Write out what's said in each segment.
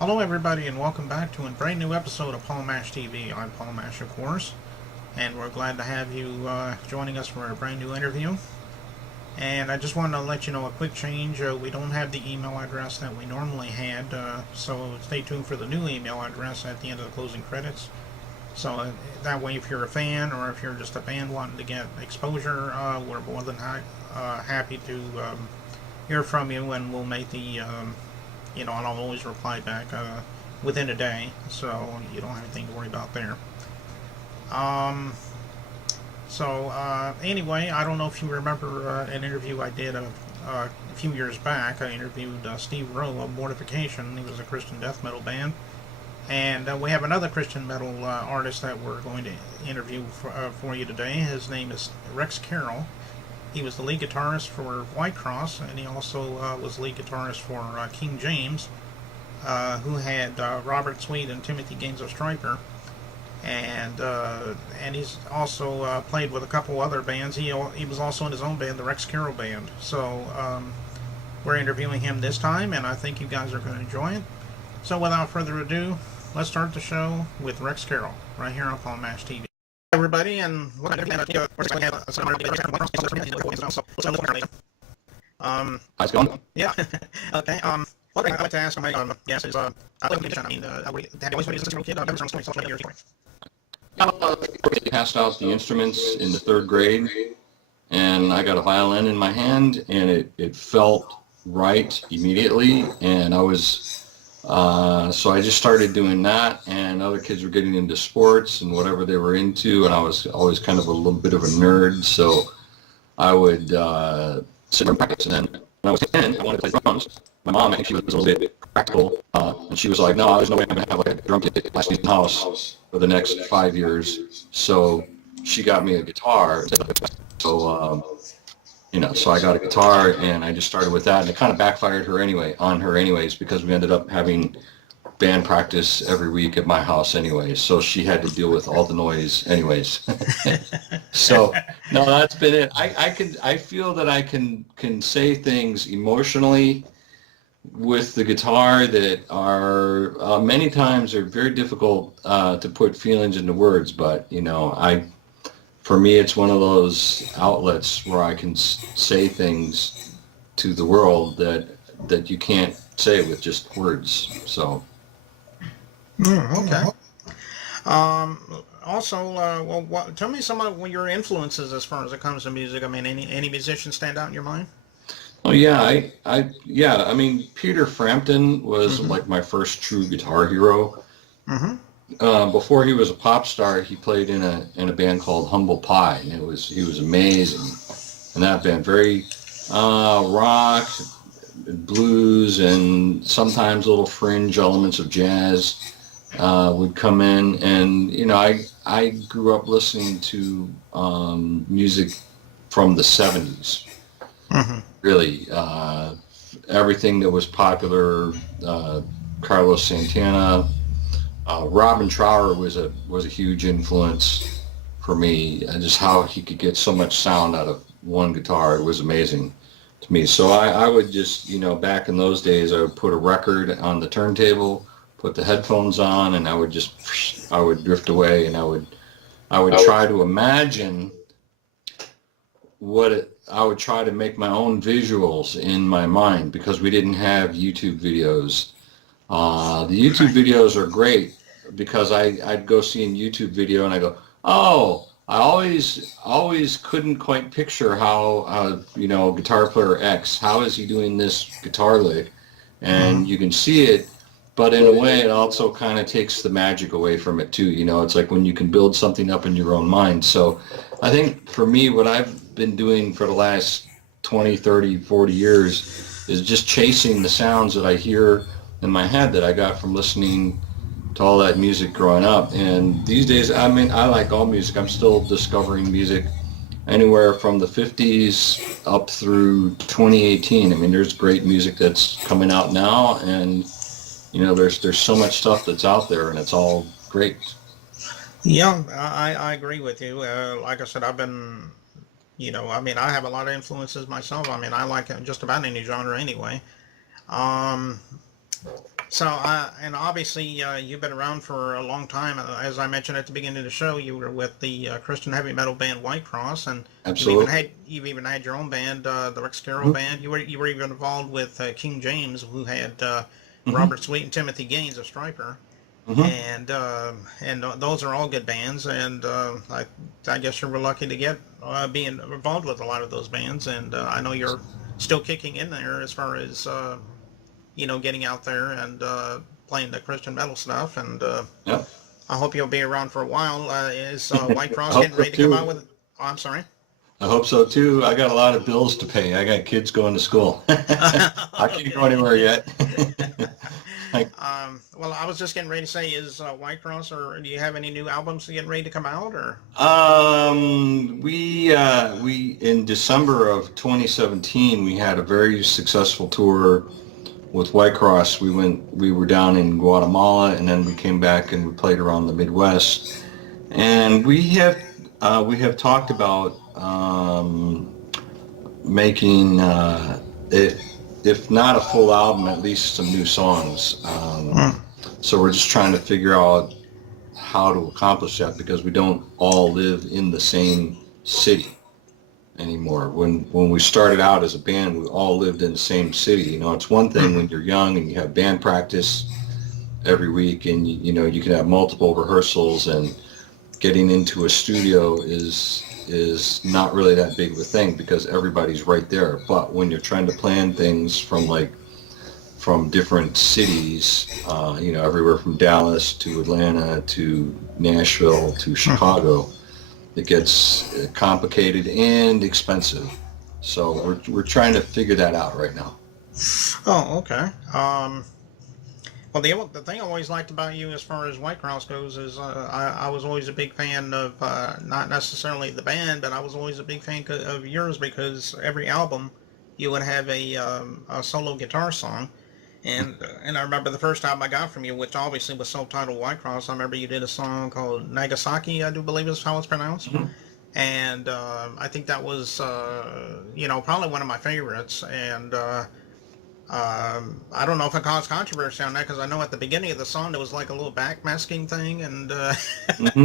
Hello everybody and welcome back to a brand new episode of Paul Mash TV. I'm Paul Mash, of course, and we're glad to have you joining us for a brand new interview. And I just wanted to let you know a quick change. We don't have the email address that we normally had, so stay tuned for the new email address at the end of the closing credits. So that way, if you're a fan or if you're just a band wanting to get exposure, we're more than happy to hear from you, and we'll make the and I'll always reply back within a day, so you don't have anything to worry about there. Anyway, I don't know if you remember an interview I did a few years back. I interviewed Steve Rowe of Mortification. He was a Christian death metal band. And we have another Christian metal artist that we're going to interview for you today. His name is Rex Carroll. He was the lead guitarist for Whitecross, and he also was lead guitarist for King James, who had Robert Sweet and Timothy Gaines of Striper. And he's also played with a couple other bands. He was also in his own band, the Rex Carroll Band. So we're interviewing him this time, and I think you guys are going to enjoy it. So without further ado, let's start the show with Rex Carroll, right here on Paul Mash TV. Hi everybody, and How's it going? yeah, okay, what I'd like to ask my guest is, have you always been a musical kid? I've social years. They passed out the instruments in the third grade, and I got a violin in my hand, and it felt right immediately, and I was so I just started doing that, and other kids were getting into sports and whatever they were into, and I was always kind of a little bit of a nerd, so I would sit and practice. And then when I was 10, I wanted to play drums. My mom, I think she was a little bit practical, and she was like, no, there's no way I'm going to have like a drum kit in the house for the next 5 years. So she got me a guitar. So so I got a guitar, and I just started with that, and it kind of backfired on her anyways, because we ended up having band practice every week at my house anyways, so she had to deal with all the noise anyways. So no, that's been it. I feel that I can say things emotionally with the guitar that are many times are very difficult to put feelings into words, but for me, it's one of those outlets where I can say things to the world that you can't say with just words. So. Okay. Also, tell me some of your influences as far as it comes to music. I mean, any musicians stand out in your mind? Oh yeah, I mean, Peter Frampton was like my first true guitar hero. Mm-hmm. Before he was a pop star, he played in a band called Humble Pie, and he was amazing. And that band, very rock, blues, and sometimes little fringe elements of jazz would come in. And I grew up listening to music from the 70s. Mm-hmm. Really, everything that was popular, Carlos Santana. Robin Trower was a huge influence for me, and just how he could get so much sound out of one guitar. It was amazing to me. So I would just, back in those days, I would put a record on the turntable, put the headphones on, and I would drift away, and I would try to imagine I would try to make my own visuals in my mind, because we didn't have YouTube videos. The YouTube videos are great, because I'd go see a YouTube video and I go, oh, I always couldn't quite picture how, guitar player X, how is he doing this guitar lick? And you can see it, but in a way it also kind of takes the magic away from it too. It's like when you can build something up in your own mind. So I think for me, what I've been doing for the last 20, 30, 40 years is just chasing the sounds that I hear in my head that I got from listening to all that music growing up. And these days, I mean, I like all music. I'm still discovering music anywhere from the 50s up through 2018. I mean, there's great music that's coming out now, and there's so much stuff that's out there, and it's all great. Yeah, I agree with you. Like I said, I've been, I have a lot of influences myself. I mean, I like just about any genre anyway. So, and obviously, you've been around for a long time. As I mentioned at the beginning of the show, you were with the Christian heavy metal band Whitecross, and Absolutely. you've even had your own band, the Rex Carroll Hmm. band. You were even involved with King James, who had Hmm. Robert Sweet and Timothy Gaines of Stryper, Hmm. and those are all good bands. And I guess you were lucky to get being involved with a lot of those bands. And I know you're still kicking in there as far as getting out there and playing the Christian metal stuff. And Yep. I hope you'll be around for a while. Is White I Cross hope getting so ready to come out too. with? Oh, I'm sorry. I hope so too. I got a lot of bills to pay. I got kids going to school. I can't go Okay. anywhere yet. Like, Well, I was just getting ready to say, is White Cross, or do you have any new albums getting ready to come out, or? we in December of 2017 we had a very successful tour with Whitecross. We were down in Guatemala, and then we came back and we played around the Midwest. And we have talked about making it, if not a full album, at least some new songs. Hmm. So we're just trying to figure out how to accomplish that because we don't all live in the same city anymore. When we started out as a band, we all lived in the same city. It's one thing Hmm. when you're young and you have band practice every week, and you can have multiple rehearsals, and getting into a studio is not really that big of a thing because everybody's right there. But when you're trying to plan things from different cities, everywhere from Dallas to Atlanta to Nashville to Chicago, it gets complicated and expensive. So we're trying to figure that out right now. Oh, okay. Well, the thing I always liked about you, as far as White Cross goes, is I was always a big fan of not necessarily the band, but I was always a big fan of yours because every album you would have a solo guitar song. And I remember the first album I got from you, which obviously was self-titled White Cross. I remember you did a song called Nagasaki, I do believe is how it's pronounced. Mhm. And I think that was, probably one of my favorites. And I don't know if it caused controversy on that because I know at the beginning of the song there was like a little backmasking thing, and Hmm.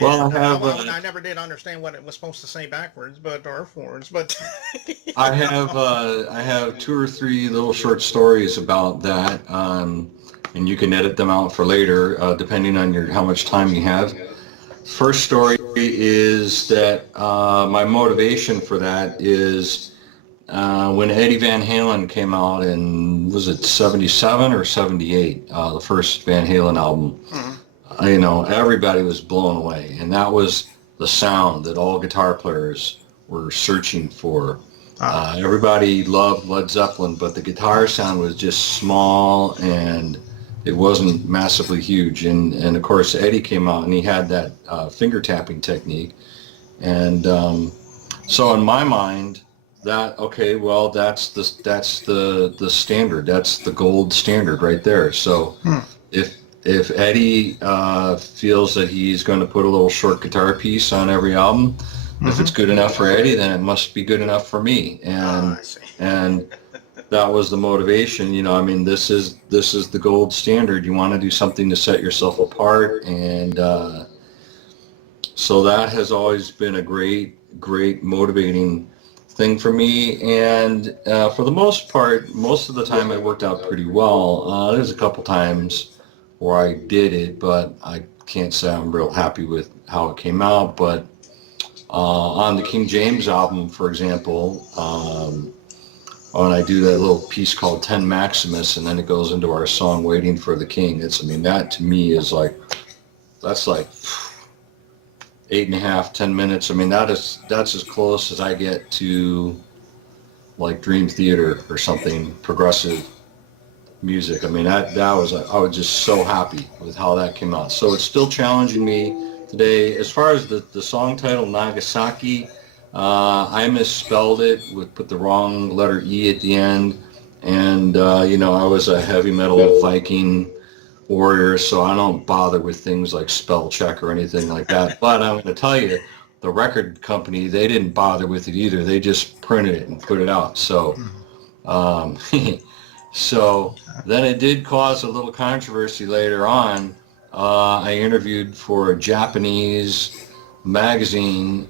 Well, and I never did understand what it was supposed to say backwards, but or forwards, but I have two or three little short stories about that, and you can edit them out for later, depending on your how much time you have. First story is that my motivation for that is when Eddie Van Halen came out in, was it 77 or 78, the first Van Halen album. Mhm. Everybody was blown away, and that was the sound that all guitar players were searching for. uh, Everybody loved Led Zeppelin, but the guitar sound was just small and it wasn't massively huge. And of course, Eddie came out and he had that finger tapping technique. And so in my mind, that okay, well, that's the standard. That's the gold standard right there. So hmm. if if Eddie feels that he's going to put a little short guitar piece on every album, if Hmm. it's good enough for Eddie, then it must be good enough for me. And I see. and that was the motivation. I mean, this is the gold standard. You want to do something to set yourself apart, and so that has always been a great motivating thing for me. And for the most part, most of the time it worked out pretty well. There's a couple times where I did it, but I can't say I'm real happy with how it came out. But on the King James album, for example, when I do that little piece called Ten Maximus, and then it goes into our song Waiting for the King. I mean, that to me is that's like 8.5, 10 minutes. I mean, that's as close as I get to like Dream Theater or something progressive music. I mean, that was, I was just so happy with how that came out. So it's still challenging me today. As far as the song title Nagasaki, I misspelled it, put the wrong letter E at the end, and I was a heavy metal Viking warrior, so I don't bother with things like spell check or anything like that. But I'm going to tell you, the record company, they didn't bother with it either. They just printed it and put it out. So Mhm. um, So then it did cause a little controversy later on. I interviewed for a Japanese magazine,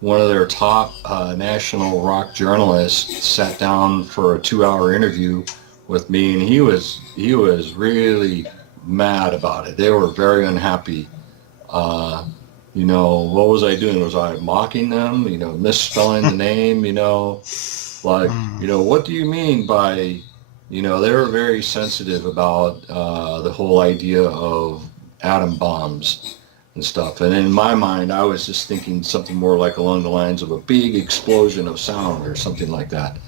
one of their top national rock journalists sat down for a 2-hour interview with me, and he was really mad about it. They were very unhappy. What was I doing? Was I mocking them? Misspelling the name? Like, what do you mean by, they were very sensitive about the whole idea of atom bombs and stuff. And in my mind, I was just thinking something more like along the lines of a big explosion of sound or something like that.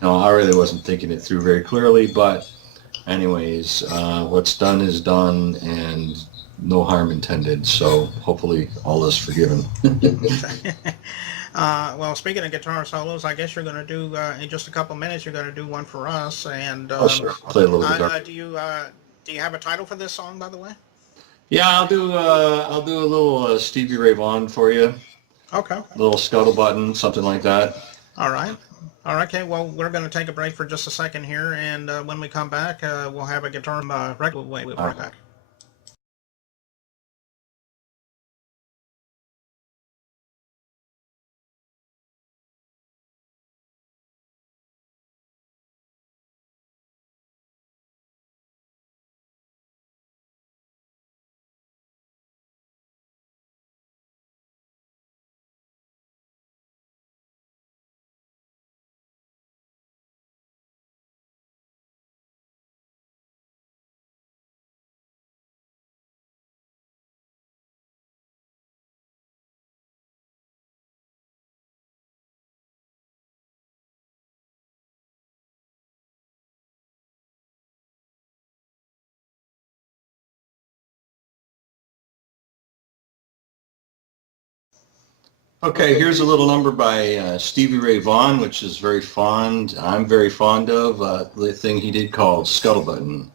No, I really wasn't thinking it through very clearly, but anyways, what's done is done, and no harm intended. So hopefully all is forgiven. Well, speaking of guitar solos, I guess you're going to do in just a couple minutes. You're going to do one for us, and Oh, sure. Play a little guitar. do you have a title for this song, by the way? Yeah, I'll do a little Stevie Ray Vaughan for you. Okay. A little Scuttle Button, something like that. All right. All right. Okay. Well, we're going to take a break for just a second here, and when we come back, we'll have a guitar record. We'll be right back. Okay, here's a little number by Stevie Ray Vaughan, which is I'm very fond of, the thing he did called Scuttle Button.